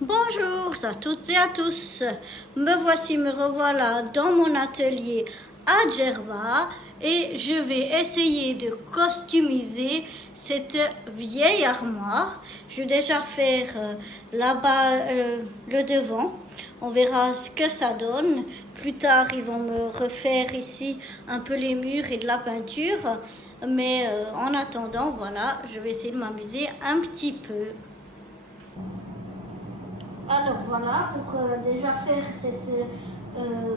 Bonjour à toutes et à tous. Me revoilà dans mon atelier à Djerba et je vais essayer de customiser cette vieille armoire. Je vais déjà faire là-bas le devant. On verra ce que ça donne. Plus tard, ils vont me refaire ici un peu les murs et de la peinture. Mais en attendant, voilà, je vais essayer de m'amuser un petit peu. Alors voilà, pour déjà faire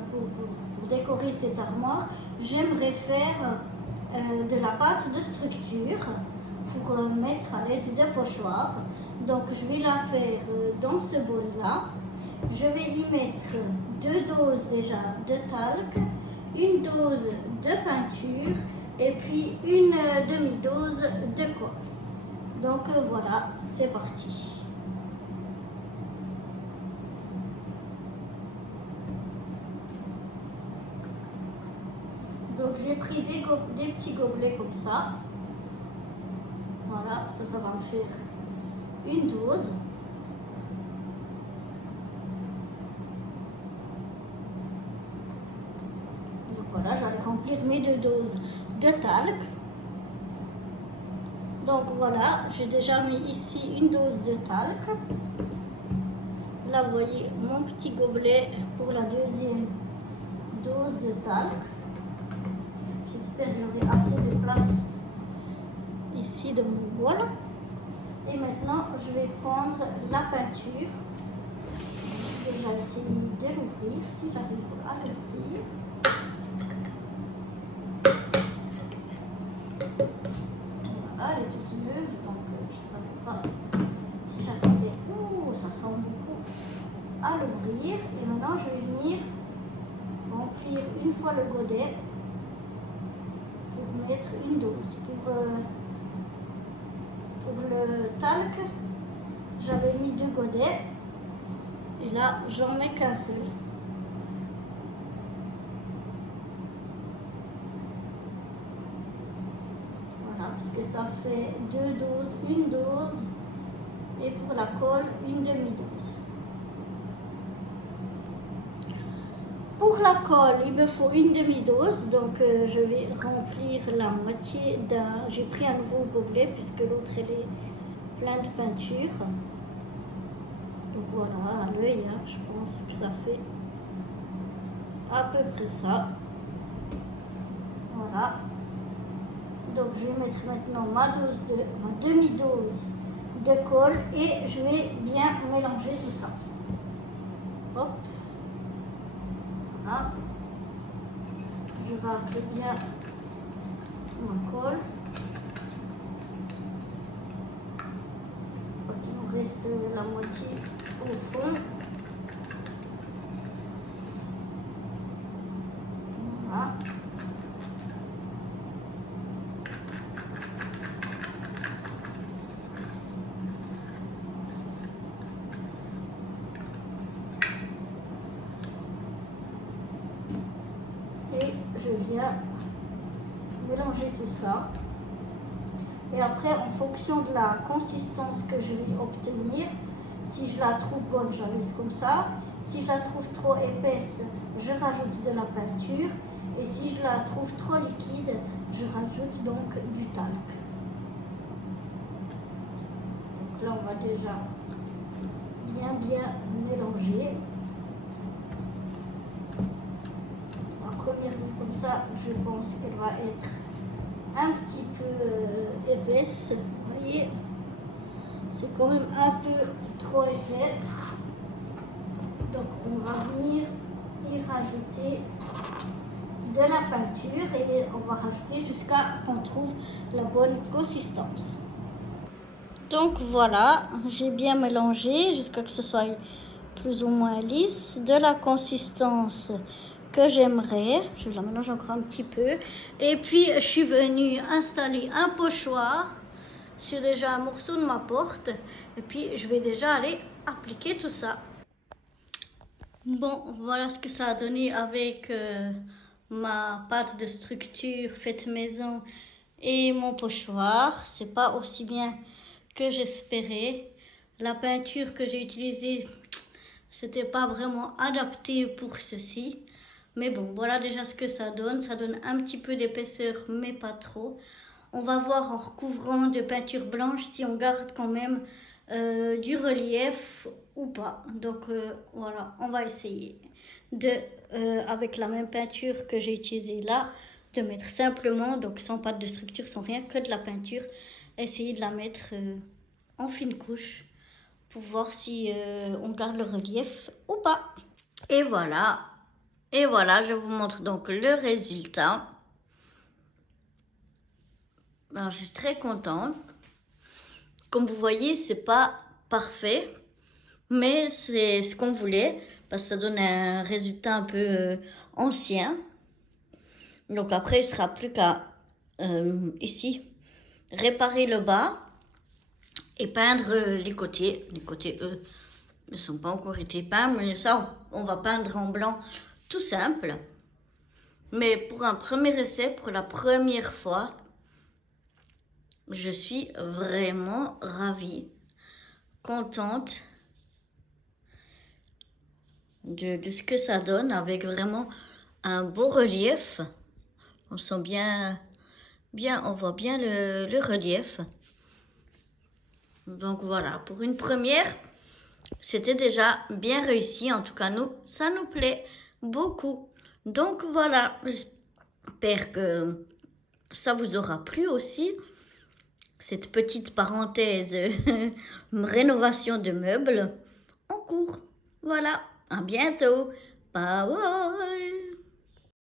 pour décorer cette armoire, j'aimerais faire de la pâte de structure pour mettre à l'aide de pochoirs. Donc je vais la faire dans ce bol-là. Je vais y mettre 2 doses déjà de talc, une dose de peinture et puis une demi-dose de colle. Donc voilà, c'est parti. Donc j'ai pris des petits gobelets comme ça. Voilà, ça va me faire une dose. Donc voilà, j'allais remplir mes 2 doses de talc. Donc voilà, j'ai déjà mis ici une dose de talc. Là, vous voyez mon petit gobelet pour la deuxième dose de talc. J'espère que j'aurai assez de place ici dans mon bol. Et maintenant, je vais prendre la peinture. Je vais essayer de l'ouvrir, si j'arrive à l'ouvrir. Voilà, elle est toute neuve, donc je ne savais pas si j'arrivais. Ouh, ça sent beaucoup à l'ouvrir. Et maintenant, je vais venir remplir une fois le godet pour mettre une dose. Pour le talc, j'avais mis 2 godets et là j'en mets qu'un seul. Voilà, parce que ça fait 2 doses, une dose et pour la colle, une demi-dose. Pour la colle, il me faut une demi-dose, donc je vais remplir la moitié d'un. J'ai pris un nouveau gobelet puisque l'autre elle est plein de peinture. Donc voilà, à l'œil, hein, je pense que ça fait à peu près ça. Voilà. Donc je vais mettre maintenant ma demi-dose de colle et je vais bien mélanger tout ça. Hop. Voilà. Je racle bien ma colle. Il me reste la moitié au fond. Voilà. Et je viens mélanger tout ça. Et après, en fonction de la consistance que je vais obtenir, si je la trouve bonne, je la laisse comme ça. Si je la trouve trop épaisse, je rajoute de la peinture. Et si je la trouve trop liquide, je rajoute donc du talc. Donc là, on va déjà bien mélanger. En première vue comme ça, je pense qu'elle va être un petit peu épaisse. Vous voyez, c'est quand même un peu trop épais. Donc on va venir y rajouter de la peinture et on va rajouter jusqu'à qu'on trouve la bonne consistance. Donc voilà, j'ai bien mélangé jusqu'à que ce soit plus ou moins lisse, de la consistance que j'aimerais. Je la mélange encore un petit peu. Et puis je suis venue installer un pochoir sur déjà un morceau de ma porte. Et puis je vais déjà aller appliquer tout ça. Bon, voilà ce que ça a donné avec ma pâte de structure faite maison et mon pochoir. C'est pas aussi bien que j'espérais. La peinture que j'ai utilisée, c'était pas vraiment adapté pour ceci. Mais bon, voilà déjà ce que ça donne. Ça donne un petit peu d'épaisseur, mais pas trop. On va voir en recouvrant de peinture blanche si on garde quand même du relief ou pas. Donc voilà, on va essayer de, avec la même peinture que j'ai utilisée là, de mettre simplement, donc sans pâte de structure, sans rien, que de la peinture, essayer de la mettre en fine couche pour voir si on garde le relief ou pas. Et voilà, je vous montre donc le résultat. Alors, je suis très contente. Comme vous voyez, c'est pas parfait, mais c'est ce qu'on voulait parce que ça donne un résultat un peu ancien. Donc après, il ne sera plus qu'à ici réparer le bas et peindre les côtés. Les côtés, eux, ne sont pas encore été peints, mais ça, on va peindre en blanc tout simple. Mais pour un premier essai, pour la première fois, je suis vraiment ravie, contente de ce que ça donne avec vraiment un beau relief. On sent bien, on voit bien le relief. Donc voilà, pour une première, c'était déjà bien réussi. En tout cas, nous, ça nous plaît beaucoup. Donc voilà, j'espère que ça vous aura plu aussi. Cette petite parenthèse rénovation de meubles en cours. Voilà, à bientôt. Bye bye.